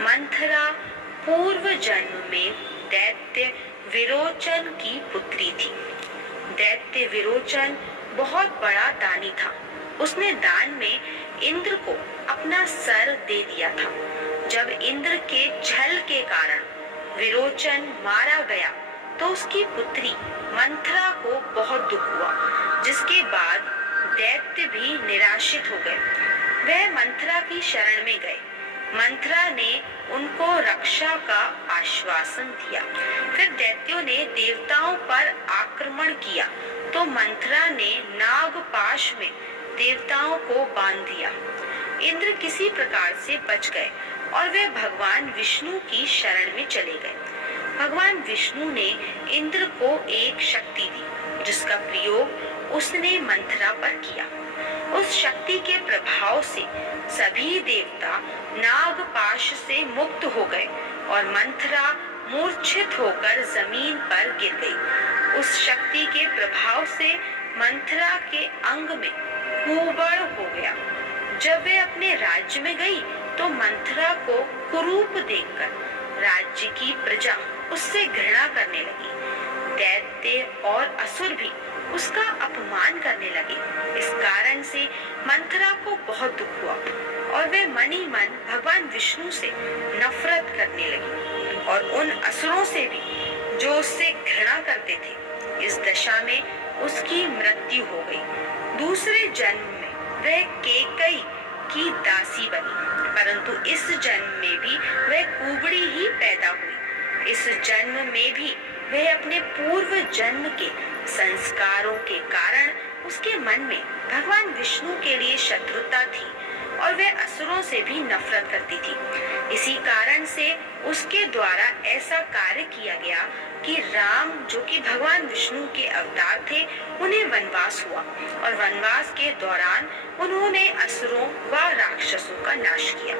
मंथरा पूर्व जन्म में दैत्य विरोचन की पुत्री थी। दैत्य विरोचन बहुत बड़ा दानी था। उसने दान में इंद्र को अपना सर दे दिया था। जब इंद्र के छल के कारण विरोचन मारा गया तो उसकी पुत्री मंथरा को बहुत दुख हुआ, जिसके बाद दैत्य भी निराशित हो गए। वह मंथरा की शरण में गए। मंथरा ने उनको रक्षा का आश्वासन दिया। फिर दैत्यों ने देवताओं पर आक्रमण किया तो मंथरा ने नागपाश में देवताओं को बांध दिया। इंद्र किसी प्रकार से बच गए और वे भगवान विष्णु की शरण में चले गए। भगवान विष्णु ने इंद्र को एक शक्ति दी, जिसका प्रयोग उसने मंथरा पर किया। उस शक्ति के प्रभाव से सभी देवता नागपाश से मुक्त हो गए और मंथरा मूर्छित होकर जमीन पर गिर गई। उस शक्ति के प्रभाव से मंथरा के अंग में कुबड़ हो गया। जब वे अपने राज्य में गई तो मंथरा को कुरूप देखकर राज्य की प्रजा उससे घृणा करने लगी। दैत्य और असुर भी उसका अपमान करने लगे। इस कारण से मंथरा को बहुत दुख हुआ और वे मन ही मन भगवान विष्णु से नफरत करने लगी और उन असुरों से भी जो उससे घृणा करते थे। इस दशा में उसकी मृत्यु हो गई। दूसरे जन्म में वह केकई की दासी बनी, परंतु इस जन्म में भी वह कुबड़ी ही पैदा हुई। इस जन्म में भी वह अपने पूर्व जन्म के संस्कारों के कारण उसके मन में भगवान विष्णु के लिए शत्रुता थी और वह असुरों से भी नफरत करती थी। इसी कारण से उसके द्वारा ऐसा कार्य किया गया कि राम, जो कि भगवान विष्णु के अवतार थे, उन्हें वनवास हुआ और वनवास के दौरान उन्होंने असुरों व राक्षसों का नाश किया।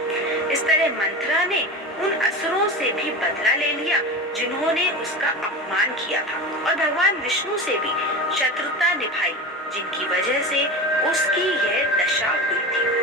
इस तरह मंथरा ने उन असुरों से भी बदला ले लिया जिन्होंने उसका अपमान किया था और भगवान विष्णु से भी शत्रुता निभाई, जिनकी वजह से उसकी यह दशा हुई थी।